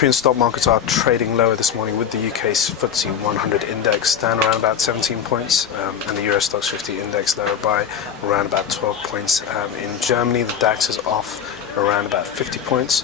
European stock markets are trading lower this morning, with the UK's FTSE 100 index down around about 17 points and the EuroStoxx 50 index lower by around about 12 points. In Germany, the DAX is off around about 50 points,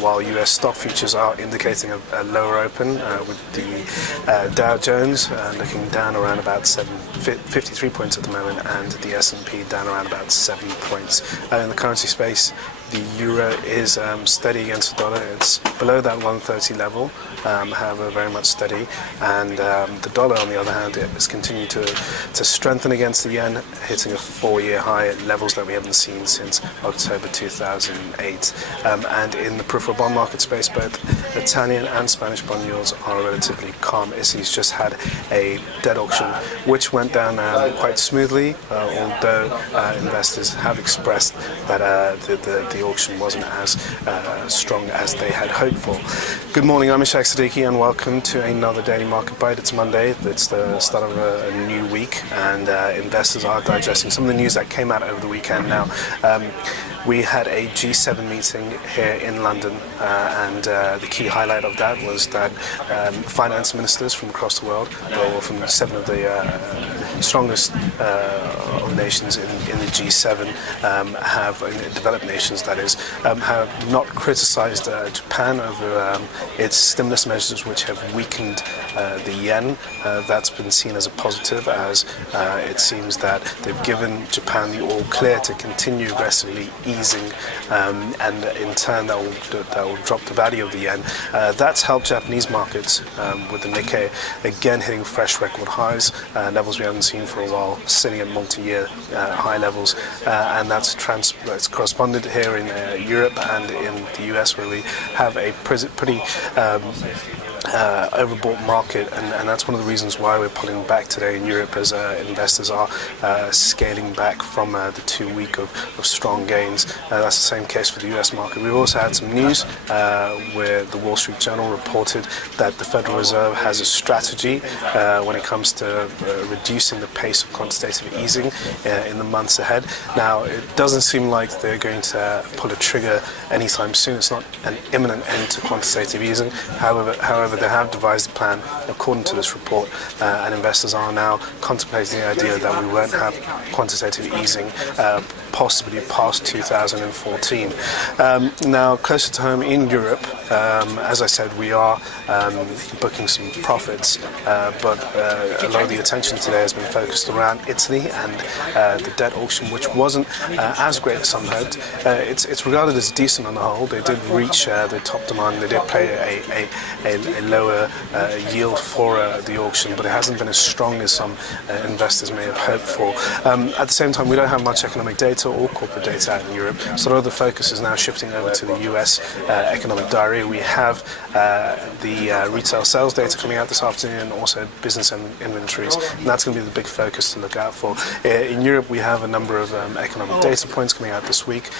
while US stock futures are indicating a lower open, with the Dow Jones looking down around about 53 points at the moment, and the S&P down around about 7 points. In the currency space, the euro is steady against the dollar. It's below that 130 level, however very much steady, and the dollar on the other hand has continued to strengthen against the yen, hitting a 4-year high at levels that we haven't seen since October 2008. And in the peripheral bond market space, both Italian and Spanish bond yields are relatively calm. ICE's just had a debt auction which went down quite smoothly, although investors have expressed that the auction wasn't as strong as they had hoped for. Good morning, I'm Ishaq, Siddiqi, and welcome to another Daily Market Bite. It's Monday, it's the start of a new week, and investors are digesting some of the news that came out over the weekend. Now, we had a G7 meeting here in London, and the key highlight of that was that finance ministers from across the world, or from 7 of the strongest nations in the G7, in developed nations that is, have not criticised Japan over its stimulus measures, which have weakened the yen. That's been seen as a positive, as it seems that they've given Japan the all clear to continue aggressively easing, and in turn that will drop the value of the yen. That's helped Japanese markets, with the Nikkei again hitting fresh record highs, levels we haven't seen for a while, sitting at multi-year high levels, and that's corresponded here in Europe and in the US, where we have a pretty overbought market, and that's one of the reasons why we're pulling back today in Europe, as investors are scaling back from the 2 week of strong gains. That's the same case for the US market. We've also had some news where the Wall Street Journal reported that the Federal Reserve has a strategy when it comes to reducing the pace of quantitative easing in the months ahead. Now, it doesn't seem like they're going to pull a trigger anytime soon. It's not an imminent end to quantitative easing. However, they have devised a plan according to this report, and investors are now contemplating the idea that we won't have quantitative easing possibly past 2014. Now, closer to home in Europe, as I said, we are booking some profits, but a lot of the attention today has been focused around Italy and the debt auction, which wasn't as great as some hoped. It's regarded as decent on the whole. They did reach the top demand. They did pay a lower yield for the auction, but it hasn't been as strong as some investors may have hoped for. At the same time, we don't have much economic data or corporate data out in Europe, so a lot of the focus is now shifting over to the US economic diary. We have the retail sales data coming out this afternoon, and also business inventories, and that's going to be the big focus to look out for. In Europe, we have a number of economic data points coming out this week,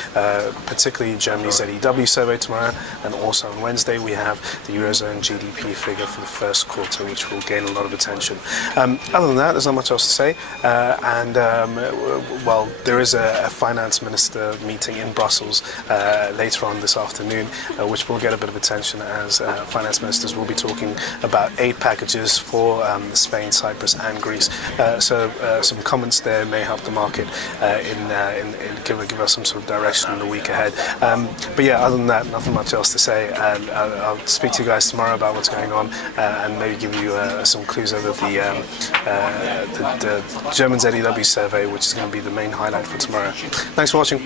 particularly Germany's ZEW survey tomorrow, and also on Wednesday we have the Eurozone GDP figure for the first quarter, which will gain a lot of attention. Other than that, there's not much else to say, and well, there is a finance minister meeting in Brussels later on this afternoon, which will get a bit of attention, as finance ministers will be talking about aid packages for Spain, Cyprus and Greece. So some comments there may help the market give us some sort of direction in the week ahead. But yeah, other than that, nothing much else to say, and I'll speak to you guys tomorrow about what's going on, and maybe give you some clues over the German ZEW survey, which is going to be the main highlight for tomorrow. Thanks for watching.